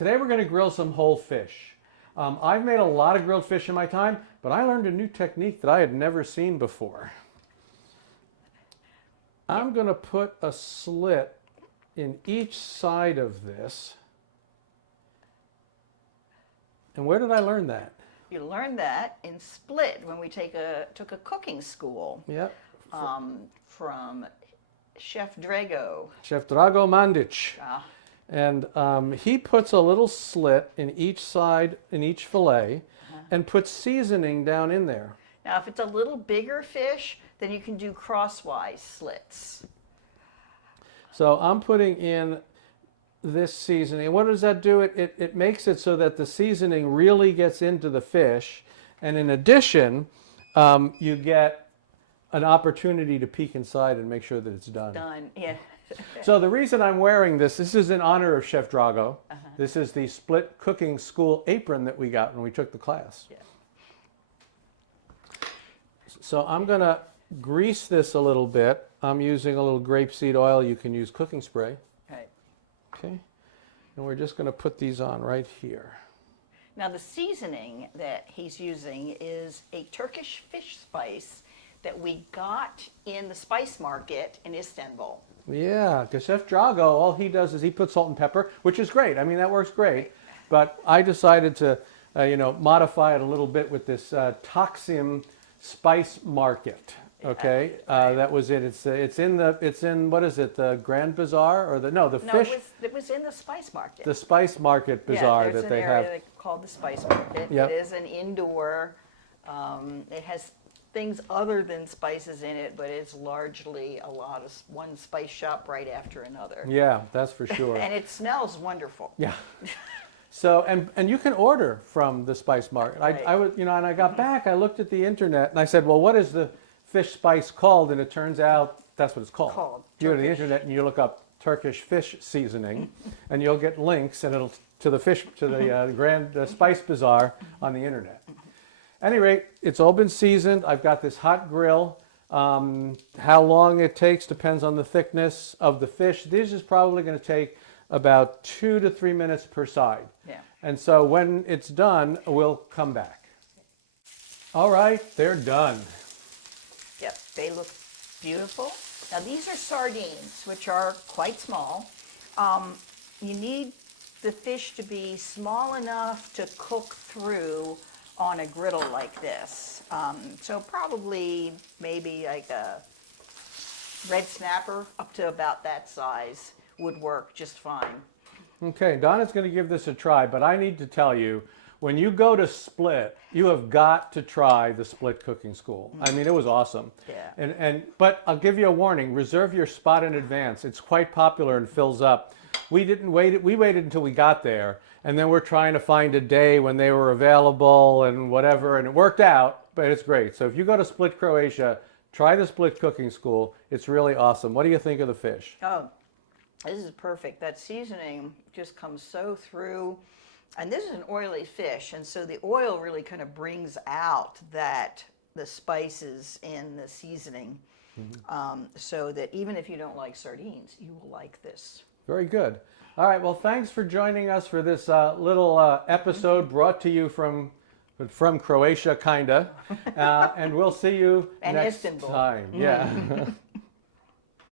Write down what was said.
Today we're going to grill some whole fish. I've made a lot of grilled fish in my time, but I learned a new technique that I had never seen before. I'm going to put a slit in each side of this. And where did I learn that? You learned that in Split when we took a cooking school. Yep. From Chef Drago. Chef Drago Mandić. Ah. And he puts a little slit in each side, in each fillet, and puts seasoning down in there. Now, if it's a little bigger fish, then you can do crosswise slits. So I'm putting in this seasoning. What does that do? It makes it so that the seasoning really gets into the fish. And in addition, you get an opportunity to peek inside and make sure that it's done. Done, yeah. So the reason I'm wearing this is in honor of Chef Drago. This is the Split Cooking School apron that we got when we took the class. Yeah. So I'm going to grease this a little bit. I'm using a little grapeseed oil. You can use cooking spray. Right. Okay. And we're just going to put these on right here. Now, the seasoning that he's using is a Turkish fish spice that we got in the spice market in Istanbul. Yeah, because Chef Drago, all he does is he puts salt and pepper, which is great. I mean, that works great. But I decided to, modify it a little bit with this Taksim Spice Market. Okay, that was it. It's in what is it? The Grand Bazaar or fish? It was in the spice market. The Spice Market Bazaar that they have. There's an area called the spice market. Yep. It is an indoor. It has things other than spices in it, but it's largely a lot of one spice shop right after another. Yeah, that's for sure. And it smells wonderful. Yeah. So and you can order from the Spice Market. Right. I was and I got back. I looked at the internet and I said, well, what is the fish spice called? And it turns out that's what it's called. You go to the internet and you look up Turkish Fish Seasoning, and you'll get links and it'll to the Grand Spice Bazaar on the internet. At any rate, it's all been seasoned. I've got this hot grill. How long it takes depends on the thickness of the fish. This is probably going to take about 2 to 3 minutes per side. Yeah. And so when it's done, we'll come back. All right, they're done. Yep, they look beautiful. Now these are sardines, which are quite small. You need the fish to be small enough to cook through on a griddle like this. So probably maybe like a red snapper up to about that size would work just fine. Okay, Donna's going to give this a try, but I need to tell you, when you go to Split, you have got to try the Split Cooking School. I mean, it was awesome. Yeah. But I'll give you a warning, reserve your spot in advance. It's quite popular and fills up. We didn't wait, we waited until we got there, and then we're trying to find a day when they were available and whatever, and it worked out, but it's great. So if you go to Split, Croatia, try the Split Cooking School. It's really awesome. What do you think of the fish? Oh, this is perfect. That seasoning just comes so through. And this is an oily fish, and so the oil really kind of brings out the spices in the seasoning, so that even if you don't like sardines, you will like this. Very good. All right, well, thanks for joining us for this little episode brought to you from Croatia, kinda, and we'll see you next Istanbul. time. Yeah.